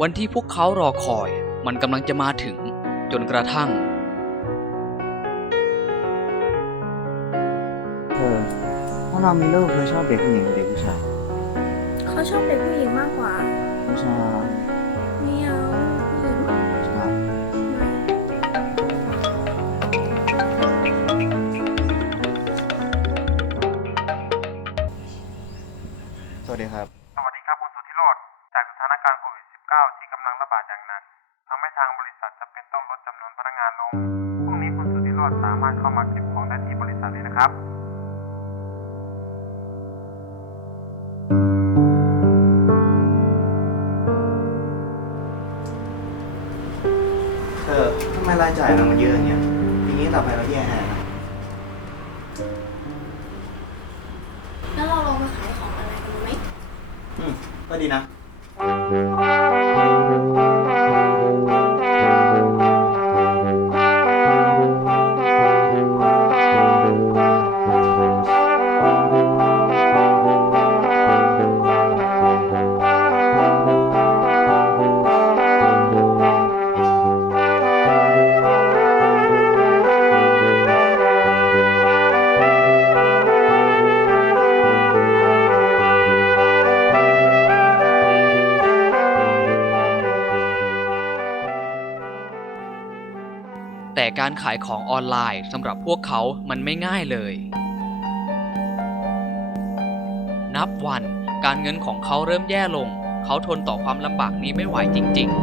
วันที่พวกเขารอคอยมันกำลังจะมาถึงจนกระทั่ง เธอถ้าเรามีลูกเธอชอบเด็กผู้หญิงหรือเด็กผู้ชายเขาชอบเด็กผู้หญิงมากกว่าผู้ชายไม่เอาผู้หญิงผู้ชายไม่สวัสดีครับสวัสดีครับ บาดอย่างหนักทำให้ทางบริษัทจำเป็นต้องลดจำนวนพนักงานลง พรุ่งนี้คุณสุทธิโรธสามารถเข้ามาเก็บของได้ที่บริษัทเลยนะครับ เธอทำไมรายจ่ายเรามันเยอะอย่างเงี้ยทีนี้ต่อไปเราแย่แน่นะแล้วเราลองมาขายของอะไรกันไหม อืมก็ดีนะ แต่การขายของออนไลน์สำหรับพวกเขามันไม่ง่ายเลย นับวันการเงินของเขาเริ่มแย่ลง เขาทนต่อความลำบากนี้ไม่ไหวจริง ๆ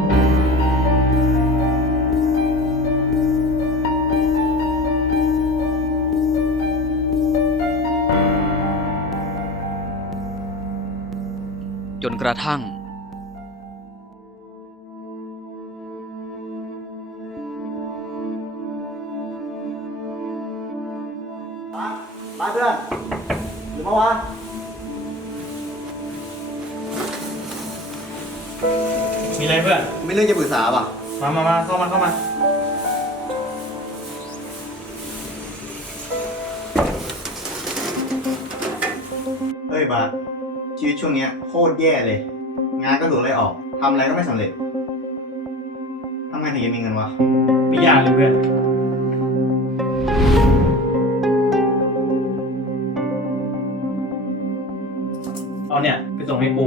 จนกระทั่ง มาเพื่อนหรือมาวะมีอะไรเพื่อน ไม่เรื่องจะปรึกษาป่ะ มามามาเข้ามาเข้ามาเฮ้ยบาสชีวิตช่วงเนี้ยโคตรแย่เลย งานก็ถูกไล่ออกทำอะไรก็ไม่สำเร็จทำไงถึงจะมีเงินวะ ไม่ยากเลยเพื่อน เนี่ยไปส่งให้กู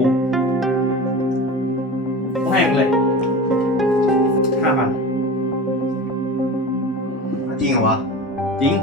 กูให้มึงเลยห้าพันจริงเหรอวะจริง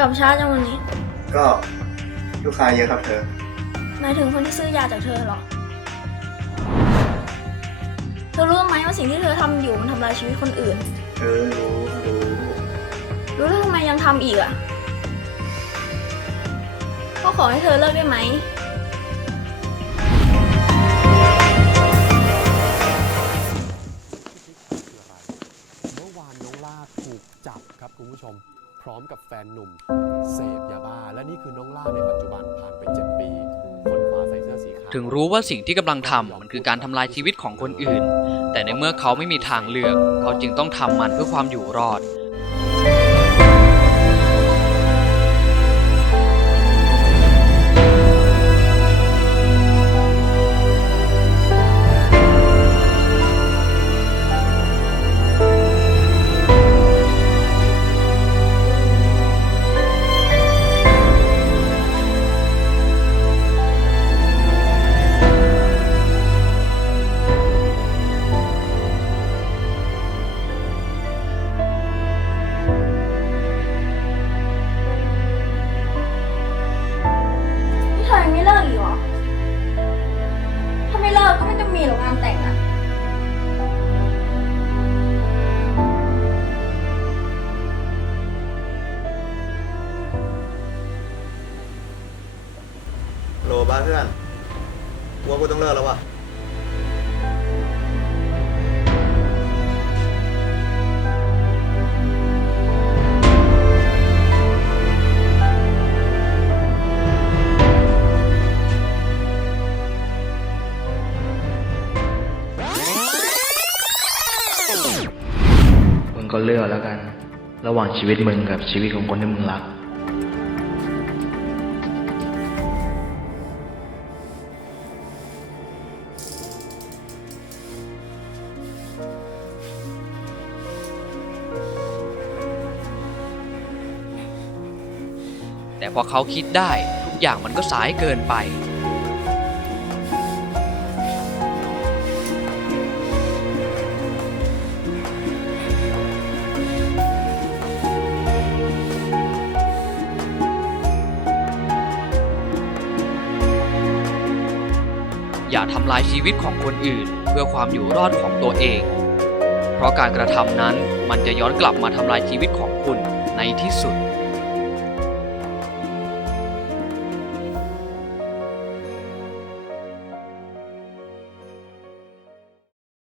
กลับช้าจังวันนี้ ก็ลูกค้าเยอะครับเธอ หมายถึงคนที่ซื้อยาจากเธอเหรอ เธอรู้ไหมว่าสิ่งที่เธอทำอยู่มันทำลายชีวิตคนอื่นเธอรู้รู้รู้แล้วทำไมยังทำอีกอะ ก็ขอให้เธอเลิกได้ไหม พร้อมกับแฟนหนุ่ม เสพยาบ้า และนี่คือน้องล่าในปัจจุบันผ่านไป 7 ปี คนขวาใส่เสื้อสีขาวถึงรู้ว่าสิ่งที่กำลังทำมันคือการทำลายชีวิตของคนอื่น แต่ในเมื่อเขาไม่มีทางเลือก เขาจึงต้องทำมันเพื่อความอยู่รอด เลือกแล้วกัน ระหว่างชีวิตมึงกับชีวิตของคนที่มึงรัก แต่พอเขาคิดได้ทุกอย่างมันก็สายเกินไป อย่าทำลายชีวิตของคนอื่น เพื่อความอยู่รอดของตัวเอง เพราะการกระทำนั้นมันจะย้อนกลับมาทำลายชีวิตของคุณในที่สุด